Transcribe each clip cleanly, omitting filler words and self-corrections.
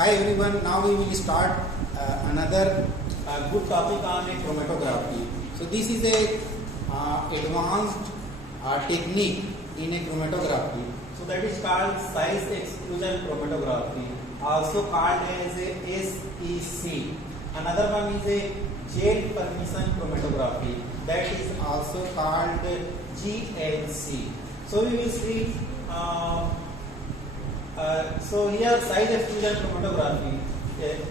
Hi everyone, now we will start another good topic on chromatography. So this is a advanced technique in a chromatography. So that is called size exclusion chromatography, also called as a SEC. Another one is a gel permission chromatography, that is also called GLC. So we will see. So here size exclusion chromatography,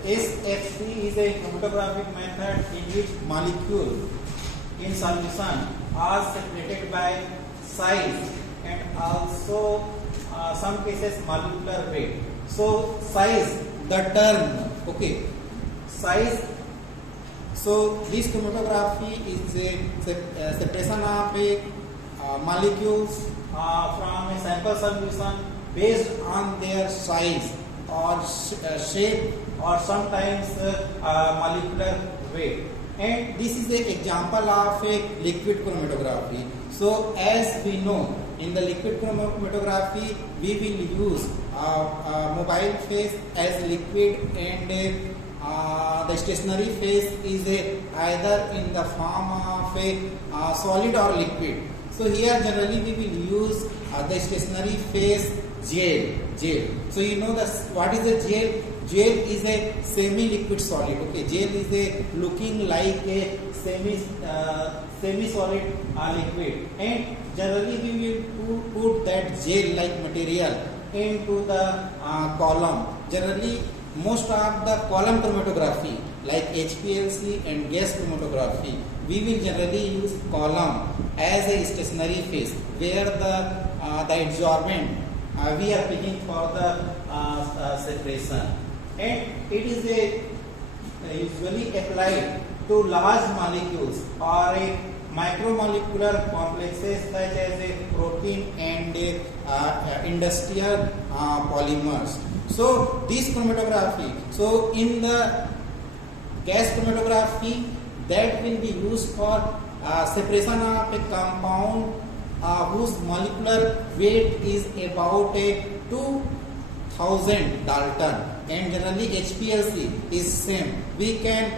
SFC is a chromatographic method in which molecule in solution are separated by size and also some cases molecular weight. So size, the term, okay, size. So this chromatography is a separation of molecules from a sample solution based on their size or shape or sometimes molecular weight. And this is an example of a liquid chromatography. So as we know, in the liquid chromatography we will use mobile phase as liquid, and the stationary phase is either in the form of a solid or liquid. So here generally we will use the stationary phase gel. So you know what is a gel? Gel is a semi-liquid solid. Okay, gel is a looking like a semi-solid liquid, and generally we will put that gel-like material into the column. Generally, most of the column chromatography like HPLC and gas chromatography, we will generally use column as a stationary phase, where the adsorbent we are picking for the separation, and it is usually applied to large molecules or micromolecular complexes such as a protein and industrial polymers. So this chromatography, so in the gas chromatography, that will be used for separation of a compound whose molecular weight is about 2000 Dalton, and generally HPLC is same. We can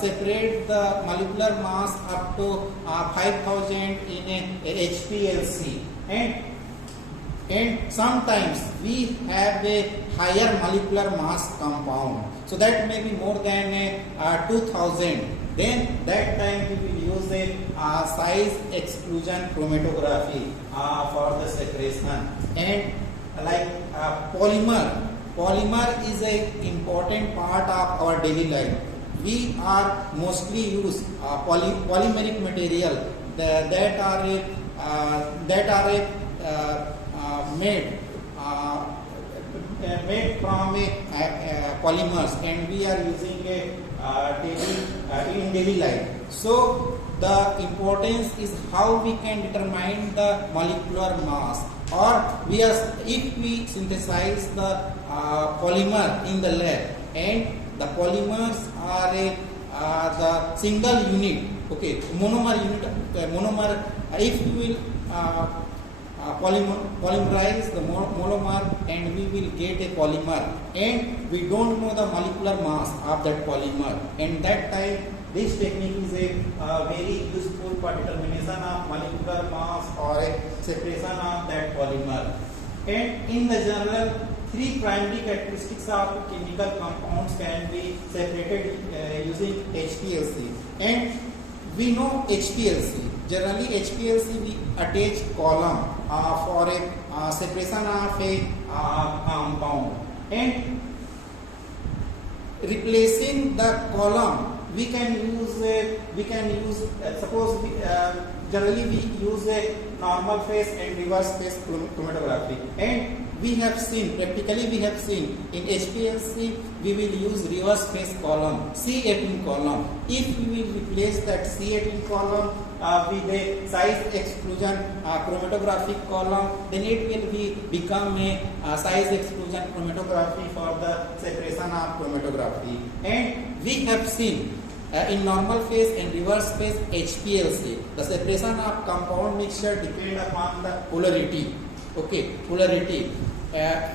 separate the molecular mass up to 5000 in a HPLC, and sometimes we have a higher molecular mass compound, so that may be more than 2000. Then that time we will use a size exclusion chromatography for the separation. And like polymer is an important part of our daily life. We are mostly use polymeric material that are made from polymers, and we are using in daily life. So the importance is how we can determine the molecular mass, or if we synthesize the polymer in the lab, and the polymers are the single unit, okay, monomer unit, if we will polymerize the monomer, and we will get a polymer, and we don't know the molecular mass of that polymer, and that time this technique is a very useful for determination of molecular mass or a separation of that polymer. And in the general, three primary characteristics of chemical compounds can be separated using HPLC, and we know HPLC. Generally, HPLC we attach column for a separation of a compound, and replacing the column we can use suppose generally we use a normal phase and reverse phase chromatography, and practically we have seen in HPLC we will use reverse phase column, C18 column. If we will replace that C18 column with a size exclusion chromatographic column, then it will become a size exclusion chromatography for the separation of chromatography. And we have seen in normal phase and reverse phase HPLC, the separation of compound mixture depend upon the polarity. Okay, polarity. And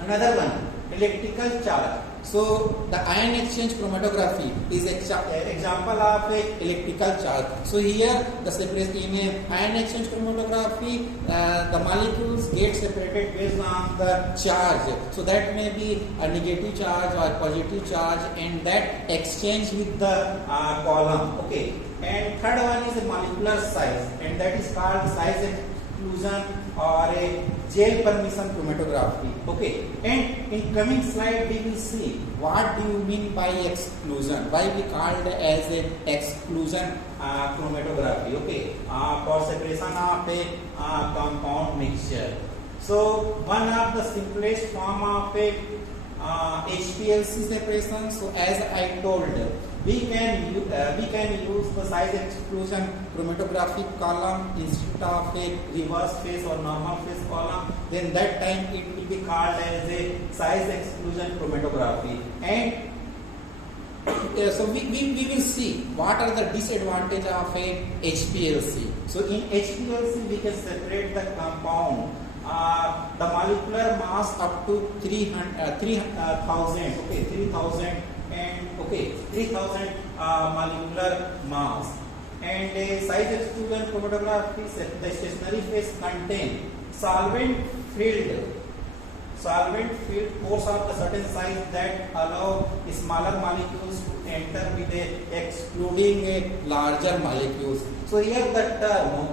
Another one, electrical charge. So the ion exchange chromatography is example of a electrical charge. So here the separation in a ion exchange chromatography, the molecules get separated based on the charge. So that may be a negative charge or positive charge, and that exchange with the column. Okay. And third one is a molecular size, and that is called size exclusion or a gel permission chromatography. Okay, and in coming slide we will see what do you mean by exclusion, why we called as a exclusion chromatography. Okay, for separation of a compound mixture. So one of the simplest form of a HPLC separation. So as I told, we can use the size exclusion chromatographic column instead of a reverse phase or normal phase column. Then that time it will be called as a size exclusion chromatography. And so we will see what are the disadvantages of a HPLC. So in HPLC we can separate the compound. The molecular mass up to 3,000. Okay, 3,000 and 3,000 molecular mass. And a size exclusion chromatography, the stationary phase contain solvent filled pores of a certain size that allow smaller molecules to enter with excluding a larger molecules. So here the term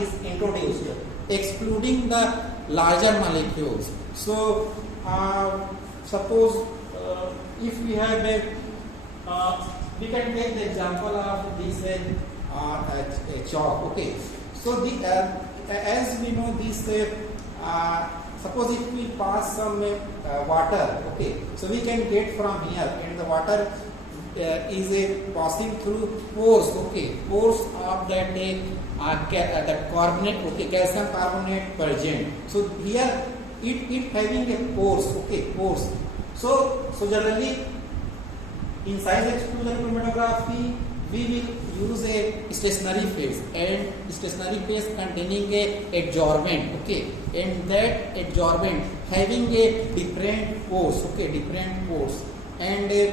is introduced, excluding the larger molecules. So suppose if we have we can take the example of this chalk. Okay, so the as we know this suppose if we pass some water, okay, so we can get from here, and the water is passing through pores, okay, pores of that that carbonate, okay, calcium carbonate present. So here it having a pores, okay, pores. So generally in size exclusion chromatography we will use a stationary phase, and stationary phase containing a adsorbent, okay, and that adsorbent having a different pores, okay, different pores, and the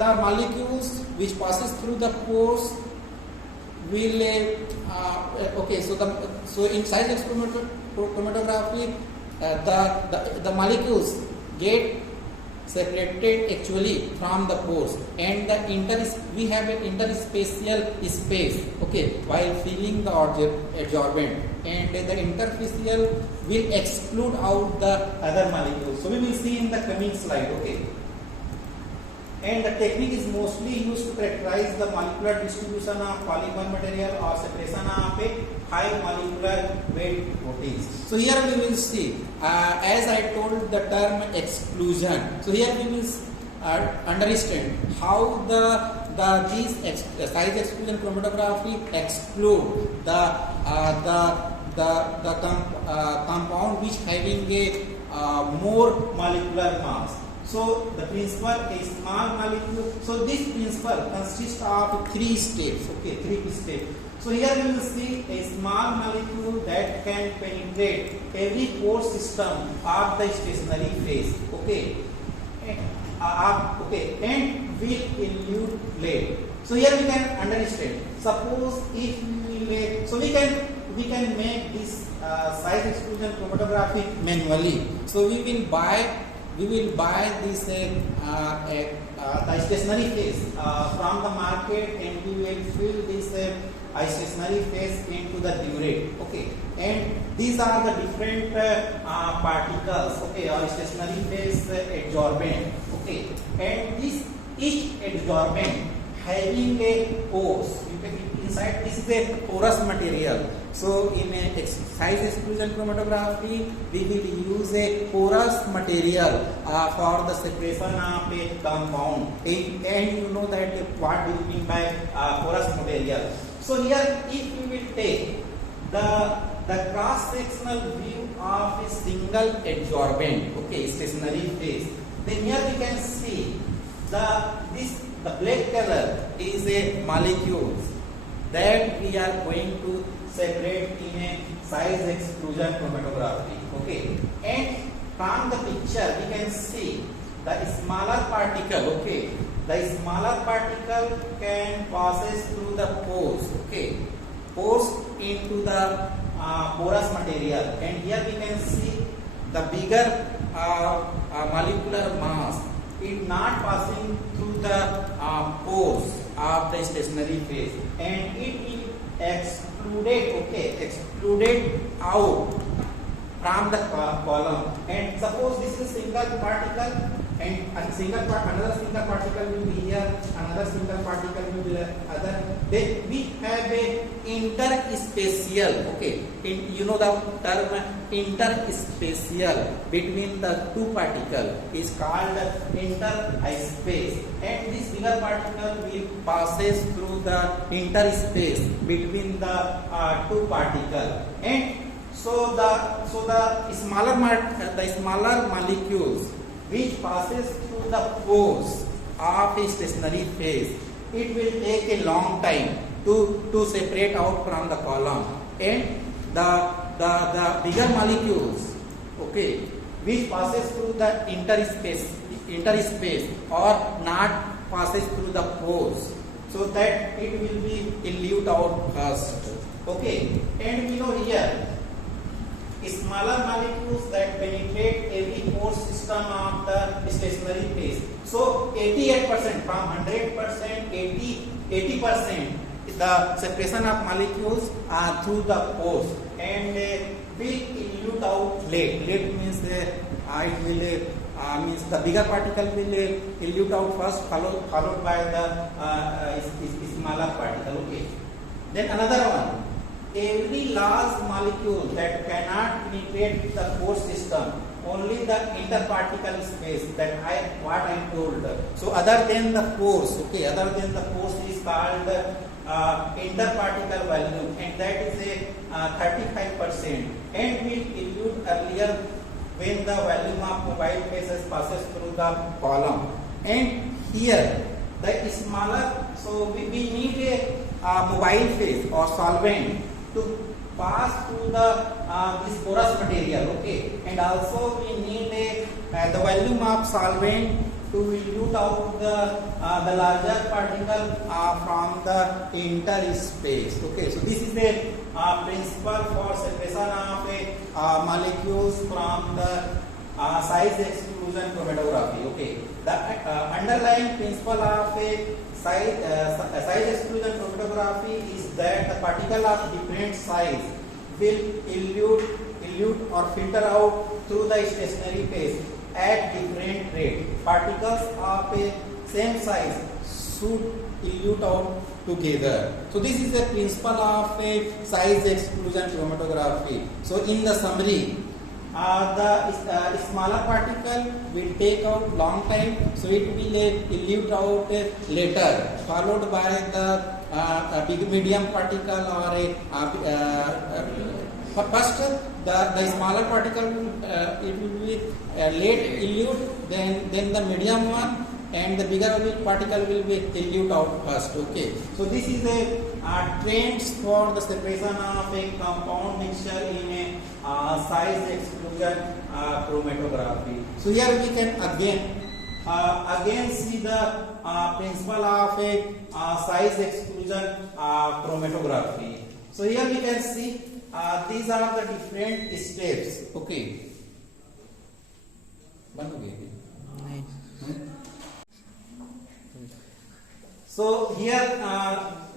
molecules which passes through the pores will okay, so in size exclusion chromatography the molecules get separated actually from the pores, and we have an interspatial space, okay, while filling the adsorbent, and the interfacial will exclude out the other molecules. So we will see in the coming slide. Okay, and the technique is mostly used to characterize the molecular distribution of polygon material or separation of a high molecular weight proteins. So here we will see, as I told, the term exclusion. So here we will understand how these size exclusion chromatography exclude the compound which having a more molecular mass. So the principle, a small molecule. So this principle consists of three steps. Okay, three steps. So here we will see a small molecule that can penetrate every pore system of the stationary phase. Okay, and will elute lead. So here we can understand. Suppose if we will, so we can make this size exclusion chromatography manually. So we will buy this the stationary phase from the market, and we will fill this stationary phase into the burette. Okay, and these are the different particles, okay, or stationary phase adsorbent. Okay, and each adsorbent having a pores. Inside this is a porous material. So in a size exclusion chromatography we will use a porous material for the separation of a compound, and you know that what do you mean by porous material. So here if we will take the cross sectional view of a single adsorbent, okay, stationary phase, then here we can see the black color is a molecules that we are going to separate in a size exclusion chromatography. Okay, and from the picture we can see the smaller particle, okay, the smaller particle can passes through the pores, okay, pores into the porous material, and here we can see the bigger molecular mass is not passing through the pores of the stationary phase, and it is excluded, okay, excluded out from the column. And suppose this is single particle, and another single particle will be here, another single particle will be other. Then we have a interspatial, okay, you know the term interspatial between the two particles is called interspace, and this bigger particle will passes through the interspace between the two particles, and so the smaller molecules which passes through the pores of a stationary phase, it will take a long time to separate out from the column, and the bigger molecules, okay, which passes through the interspace or not passes through the pores, so that it will be elute out first, okay. And we know here smaller molecules that penetrate every pore system of the stationary phase. So 88% from 100%, 80% the separation of molecules are through the pores, and will elute out late. Late means it will means the bigger particle will elute out first, followed by the smaller particle. Okay. Then another one. Every large molecule that cannot penetrate the pore system, only the interparticle space, that what I told. So other than the pores, okay, other than the pores is called interparticle volume, and that is a 35%, and will elute earlier when the volume of mobile phases passes through the column. And here the smaller, so we need a mobile phase or solvent to pass through the this porous material, okay, and also we need the volume of solvent to elute out the larger particle from the interspace, okay. So this is the principle for separation of molecules from the size exclusion chromatography, okay. The underlying principle of a size exclusion chromatography is that the particle of different size will elute or filter out through the stationary phase at different rate. Particles of a same size should elute out together. So this is the principle of a size exclusion chromatography. So in the summary, the smaller particle will take out long time, so it will elute out later, followed by the big medium particle or first the smaller particle it will be late elute, then the medium one, and the bigger particle will be elute out first, okay. So this is a trends for the separation of a compound mixture in a size exclusion chromatography. So here we can again see the principle of a size exclusion chromatography. So here we can see these are the different steps, okay. So here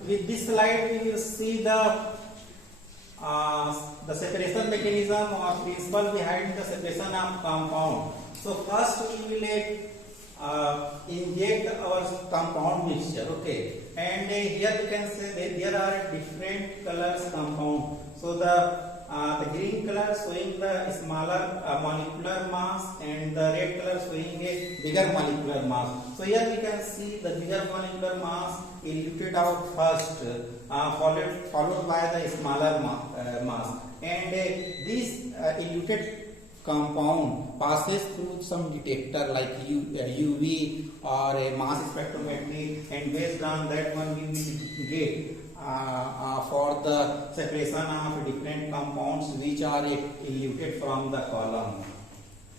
with this slide we will see the separation mechanism or principle behind the separation of compound. So first we will inject our compound mixture, okay, and here you can say that there are different colors compound. So the green color showing the smaller molecular mass, and the red color showing a bigger molecular mass. So here we can see the bigger molecular mass eluted out first, followed by the smaller mass, and this eluted compound passes through some detector like UV or a mass spectrometry, and based on that one we will get for the separation of different compounds which are eluted from the column.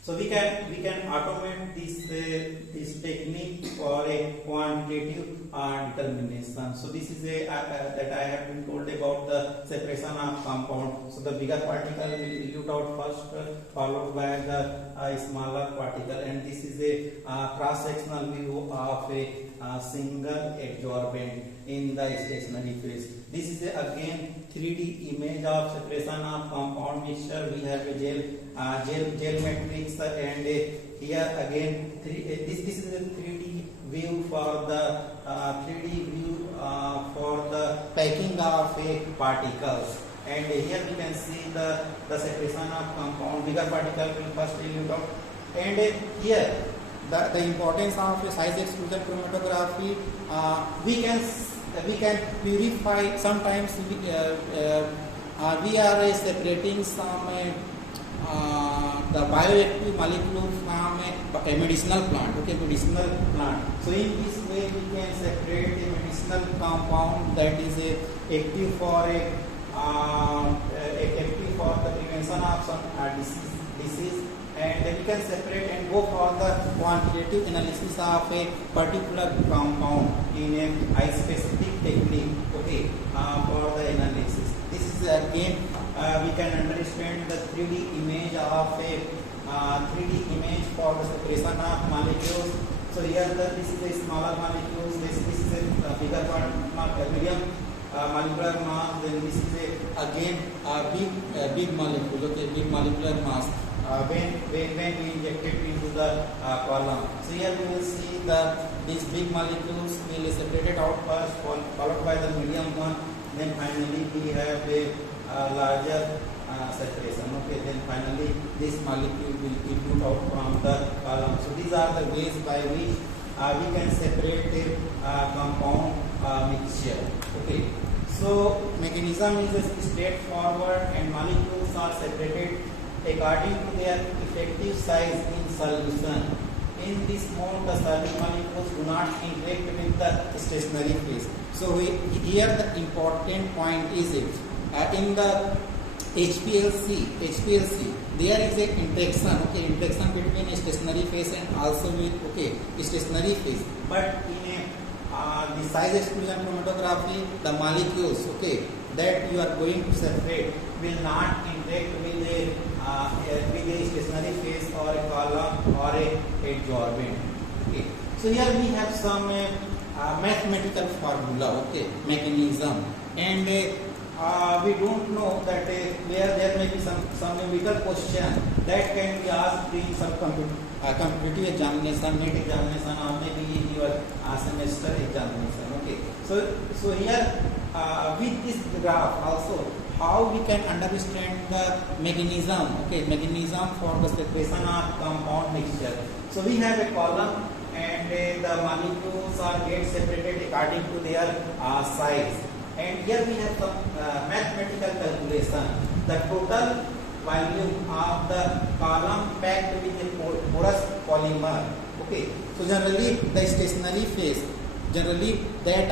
So we can automate this technique for a quantitative determination. So this is a that I have been told about the separation of compound. So the bigger particle will elute out first, followed by the smaller particle, and this is a cross-sectional view of a single adsorbent in the stationary phase. This is again 3D image of separation of compound mixture. We have a gel matrix, and here again this is a 3D view for the 3D view for the packing of a particles. And here we can see the separation of compound. Bigger particle will first elute out, and here the importance of size exclusion chromatography. We can purify. Sometimes we are separating some the bioactive molecule from a medicinal plant. Okay, medicinal plant. So in this way we can separate a medicinal compound that is active for active for the prevention of some disease, and we can separate and go for the quantitative analysis of a particular compound in a specific technique. Okay, for the analysis. This is again we can understand the 3D image of a 3D image for the separation of molecules. So here this is a smaller molecules. This is a bigger medium molecular mass. Then this is again big molecule. Okay, big molecular mass. When we inject it into the column. So here we will see these big molecules will separate out first, followed by the medium one. Then finally we have a larger separation. Okay, then finally this molecule will elute out from the column. So these are the ways by which we can separate the compound mixture. Okay, so mechanism is straightforward, and molecules are separated according to their effective size in solution. In this mode, the solid molecules do not interact with the stationary phase. So here the important point is in the HPLC there is a interaction. Okay, interaction between a stationary phase and also with stationary phase. But in the size exclusion chromatography, the molecules that you are going to separate will not interact with a stationary phase or a column or a adsorbent. Okay, so here we have some mathematical formula, mechanism, and we don't know that where there may be some numerical question that can be asked in some competitive examination, NET examination, or maybe in your semester examination. Okay, so here with this graph also, how we can understand the mechanism, mechanism for the separation of compound mixture. So we have a column, and the molecules are get separated according to their size. And here we have some mathematical calculation. The total volume of the column packed with a porous polymer. Okay, so generally the stationary phase. Generally, that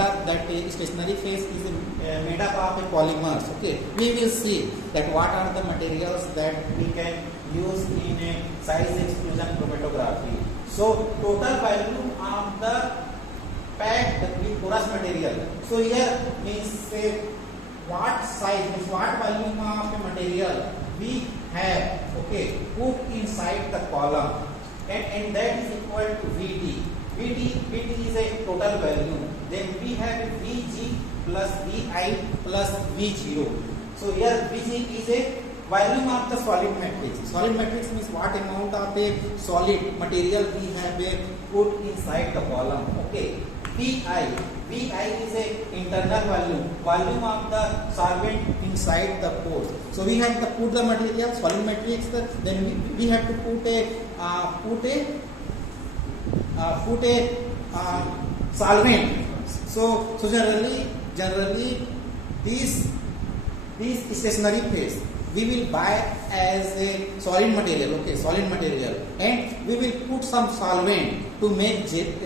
stationary phase is made up of polymers. Okay, we will see that what are the materials that we can use in a size exclusion chromatography. So total volume of the packed with porous material. So here means what size, means what volume of a material we have put inside the column, and that is equal to VT. VT is a total value. Then we have Vg plus Vi plus V0. So here Vg is a volume of the solid matrix. Solid matrix means what amount of a solid material we have put inside the column. Okay. Vi is a internal volume of the solvent inside the pore. So we have to put the material, solid matrix, then we have to put a solvent. So generally this stationary phase we will buy as a solid material, and we will put some solvent to make gel-like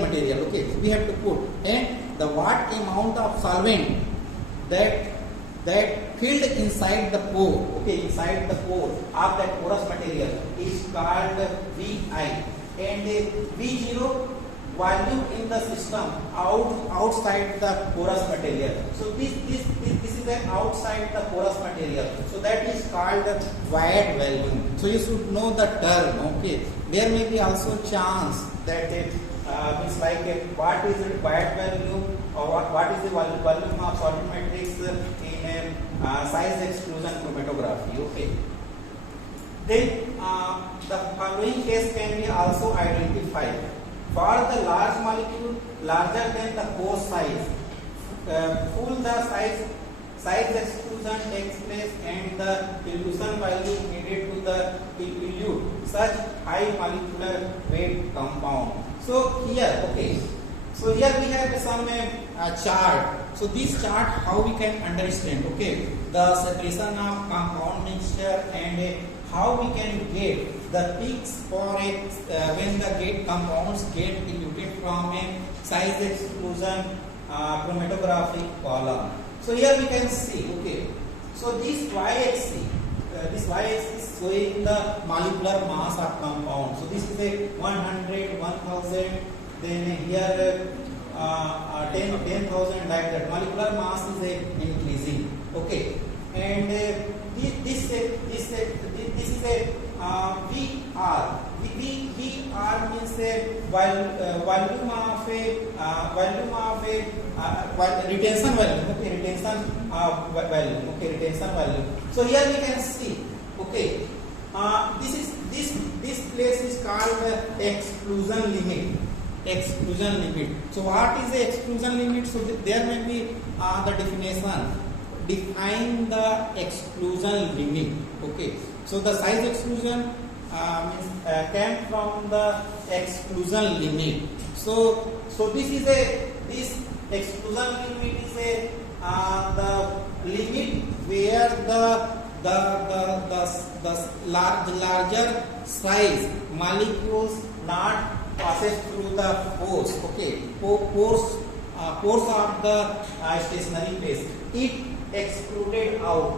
material. We have to put, and the what amount of solvent that that filled inside the pore, okay, inside the pore of that porous material is called Vi, and V0 volume in the system outside the porous material. So this is the outside the porous material. So that is called wide volume. So you should know the term. Okay, there may be also chance that means like what is the wide volume or what is the volume of solid matrix in size exclusion chromatography. Okay. Then the following case can be also identified. For the large molecule larger than the pore size, full the size exclusion takes place and the dilution value needed to the dilute such high molecular weight compound. So here, okay. So here we have some chart. So this chart, how we can understand, okay, the separation of compound mixture and how we can get the peaks for when the gate compounds get diluted from a size exclusion chromatographic column. So here we can see, okay. So this y-axis is showing the molecular mass of compound. So this is a 100, 1000, then here 10,000 like that. Molecular mass is increasing, okay, and this is a VR. VR means a volume of a retention value. Okay, retention value. Okay, retention value. So here we can see. Okay, this place is called exclusion limit. Exclusion limit. So what is the exclusion limit? So there may be the definition. Define the exclusion limit. Okay. So the size exclusion came from the exclusion limit. So this exclusion limit is the limit where the larger size molecules not passes through the pores. Okay, pores of the stationary phase. It excluded out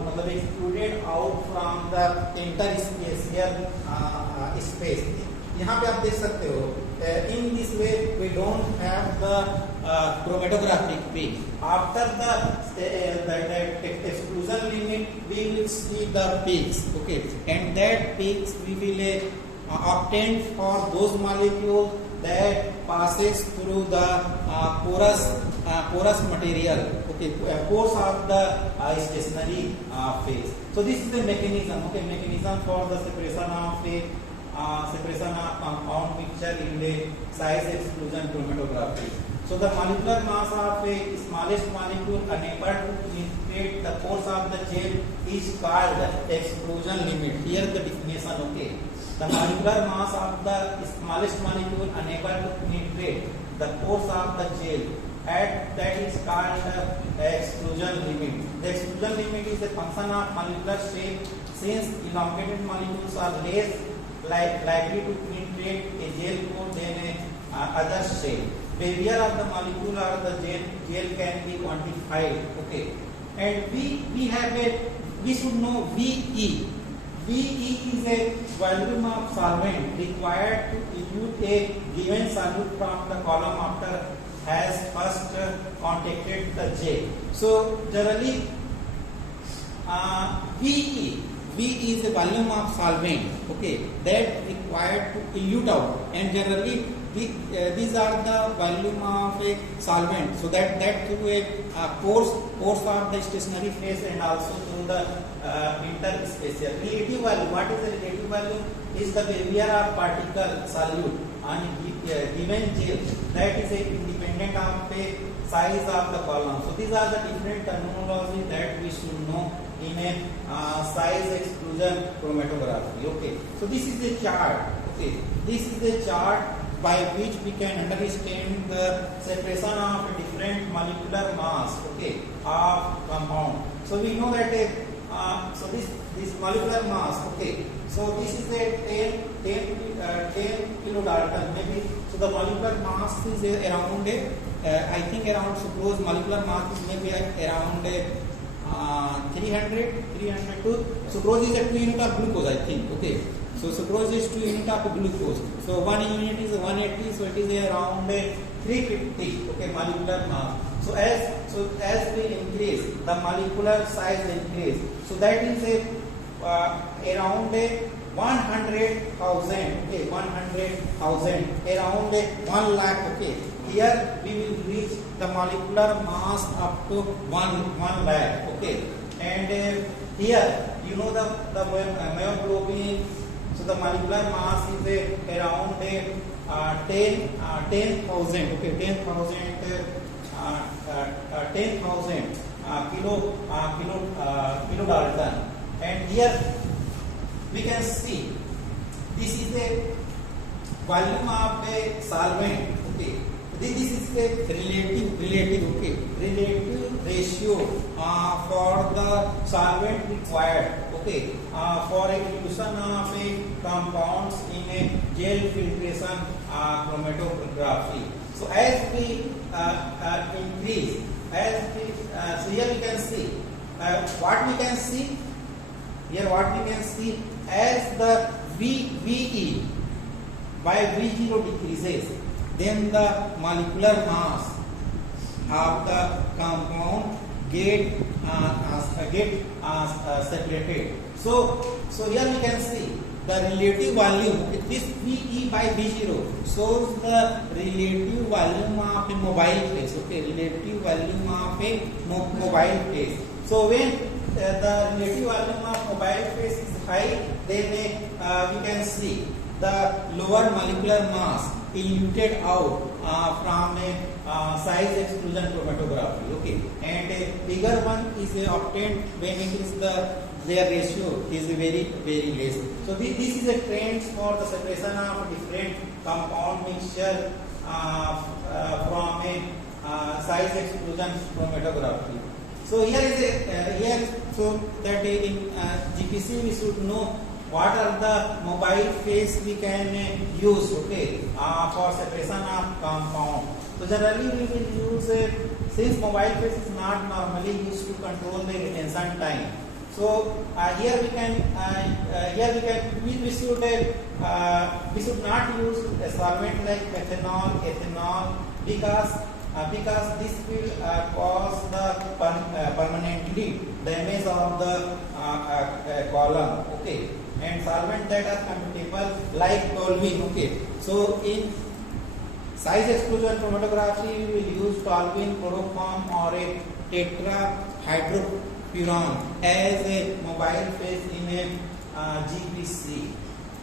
from the interspecial space. यहाँ पे आप देख सकते हो, in this way we don't have the chromatographic peak. After the exclusion limit, we will see the peaks. Okay, and that peaks we will obtain for those molecules that passes through the porous material. Okay, pores of the stationary phase. So this is the mechanism. Okay, mechanism for the separation of compound mixture in the size exclusion chromatography. So the molecular mass of a smallest molecule unable to penetrate the pores of the gel is called exclusion limit. Here the definition. Okay, the molecular mass of the smallest molecule unable to penetrate the pores of the gel that is called exclusion limit. The exclusion limit is a function of molecular shape. Since elongated molecules are less likely to penetrate a gel pore than other shape. Barrier of the molecule or the gel can be quantified. Okay, and we should know VE. VE is a volume of solvent required to dilute a given solute from the column after has first contacted the gel. So generally VE is a volume of solvent, okay, that required to dilute out, and generally these are the volume of a solvent. So that through a pores of the stationary phase and also through the interspecial. Relative value. What is the relative value? Is the barrier of particle solute on given gel that is independent of the size of the column. So these are the different terminology that we should know in a size exclusion chromatography. Okay, so this is the chart. Okay, this is the chart by which we can understand the separation of different molecular mass, okay, of compound. So we know that so this molecular mass, okay, so this is a 10 kilodalton maybe. So the molecular mass is around I think around, suppose molecular mass is maybe around 300 to sucrose is a 2 unit of glucose, I think. Okay, so sucrose is 2 unit of glucose. So 1 unit is 180, so it is around 350. Okay, molecular mass. So as we increase, the molecular size increase. So that is around 100,000. Okay, 100,000, around 1 lakh. Okay, here we will reach the molecular mass up to 1 lakh. Okay, and here you know the myoglobin. So the molecular mass is around 10,000. Okay, 10,000 kilodalton. And here we can see this is a volume of a solvent. Okay, this is a relative ratio for the solvent required. Okay, for a solution of a compounds in a gel filtration chromatography. So as we increase, so here we can see what we can see. Here what we can see, as the VE by V0 decreases, then the molecular mass of the compound get separated. So here we can see the relative volume. This VE by V0 shows the relative volume of a mobile phase. Okay, relative volume of a mobile phase. So when the relative volume of mobile phase is high, then we can see the lower molecular mass eluted out from a size exclusion chromatography. Okay, and a bigger one is obtained when it is their ratio is very less. So this is a trend for the separation of different compound mixture from a size exclusion chromatography. So here is so that in GPC we should know what are the mobile phase we can use. Okay, for separation of compound. So generally we will use since mobile phase is not normally used to control the retention time. So here we should not use a solvent like ethanol because this will cause the permanently damage of the column. Okay, and solvent that are compatible like toluene. Okay, so in size exclusion chromatography we will use toluene, chloroform or a tetrahydrofuran as a mobile phase in a GPC.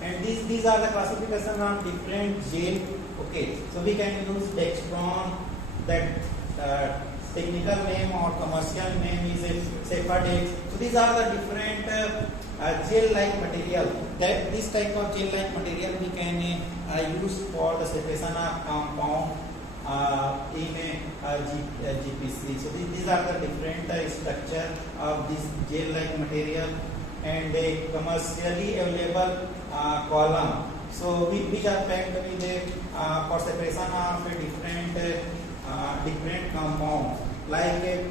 And these are the classification of different gel. Okay, so we can use dextron. That technical name or commercial name is Cefadex. So these are the different gel-like material. That this type of gel-like material we can use for the separation of compound in a GPC. So these are the different structure of this gel-like material and a commercially available column. So which are packed with for separation of different compounds like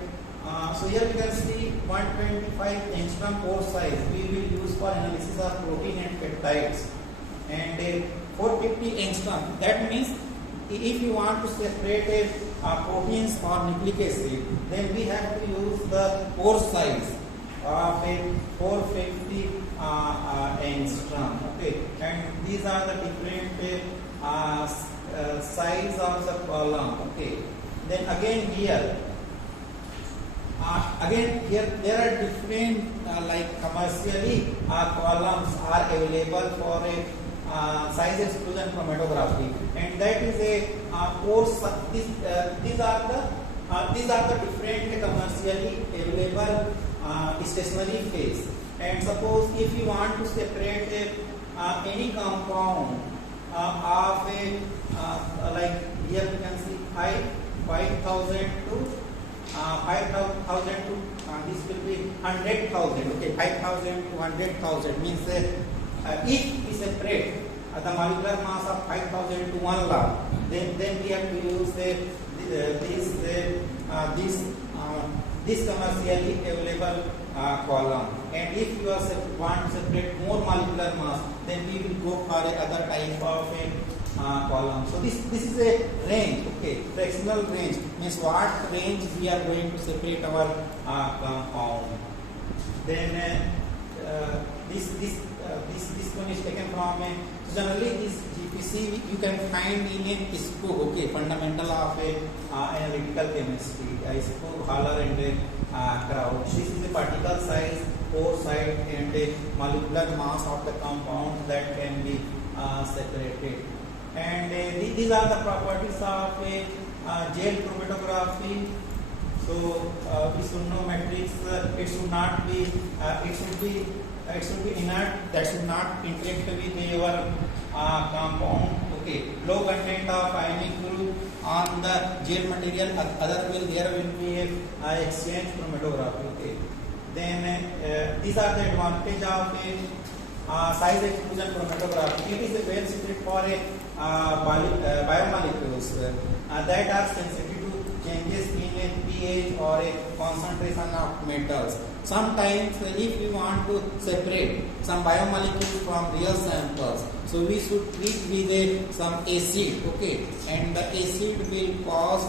so here we can see 125 angstrom pore size we will use for analysis of protein and peptides, and 450 angstrom, that means if you want to separate proteins or nucleic acid, then we have to use the pore size of a 450 angstrom. Okay, and these are the different size of the column. Okay, then again here there are different like commercially columns are available for a size exclusion chromatography, and that is a course. These are the different commercially available stationary phase. And suppose if you want to separate any compound of a like here you can see 5,000 to 5,000 to this will be 100,000. Okay, 5,000 to 100,000 means if we separate the molecular mass of 5,000 to 1 lakh, then we have to use this this commercially available column. And if you are want to separate more molecular mass, then we will go for a other type of a column. So this is a range. Okay, fractional range means what range we are going to separate our compound. Then this one is taken from a, generally this GPC you can find in a spook. Okay, fundamental of a analytical chemistry, spook, Haller and Crouch. This is the particle size, pore size and the molecular mass of the compound that can be separated. And these are the properties of a gel chromatography. So we should know matrix. It should be inert. That should not interact with your compound. Okay. Low content of ionic group on the gel material. Other there will be a exchange chromatography. Okay. Then these are the advantage of a size exclusion chromatography. It is well suited for a biomolecules that are sensitive to changes in a pH or a concentration of metals. Sometimes if we want to separate some biomolecules from real samples, so we should treat with some acid, okay, and the acid will cause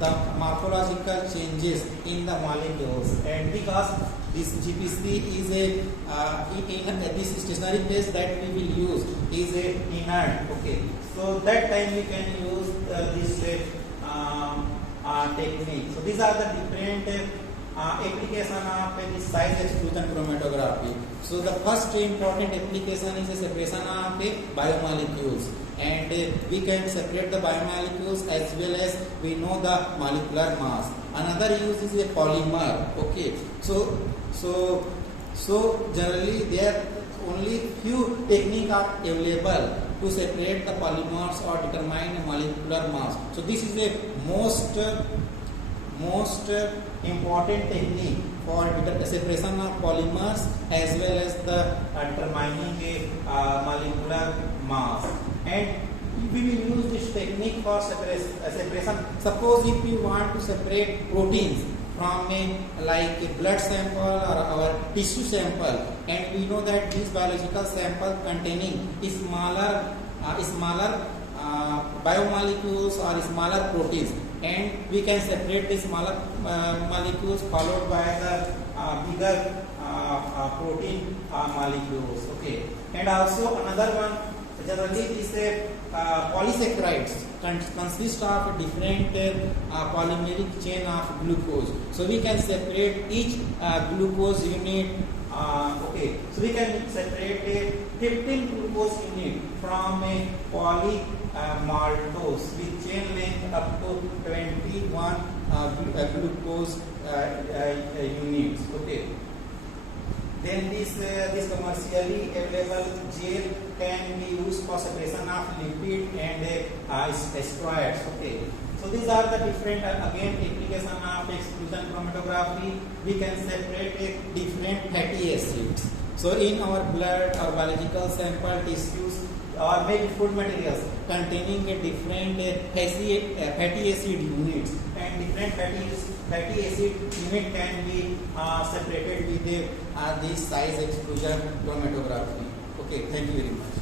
the morphological changes in the molecules. And because this GPC is a this stationary phase that we will use is a inert, okay, so that time we can use this technique. So these are the different application of this size exclusion chromatography. So the first important application is the separation of biomolecules, and we can separate the biomolecules as well as we know the molecular mass. Another use is a polymer. Okay, so generally there only few techniques are available to separate the polymers or determine the molecular mass. So this is a most important technique for separation of polymers as well as the determining a molecular mass. And we will use this technique for separation. Suppose if we want to separate proteins from like a blood sample or our tissue sample, and we know that these biological sample containing smaller biomolecules or smaller proteins, and we can separate the smaller molecules followed by the bigger protein molecules. Okay, and also another one, generally this polysaccharides consist of different polymeric chain of glucose. So we can separate each glucose unit. Okay, so we can separate a 15 glucose unit from a polymaltose with chain length up to 21 glucose units. Okay. Then this commercially available gel can be used for separation of lipid and steroids. Okay. So these are the different again application of exclusion chromatography. We can separate different fatty acids. So in our blood or biological sample tissues or maybe food materials containing a different fatty acid units, and different fatty acid unit can be separated with this size exclusion chromatography. Okay, thank you very much.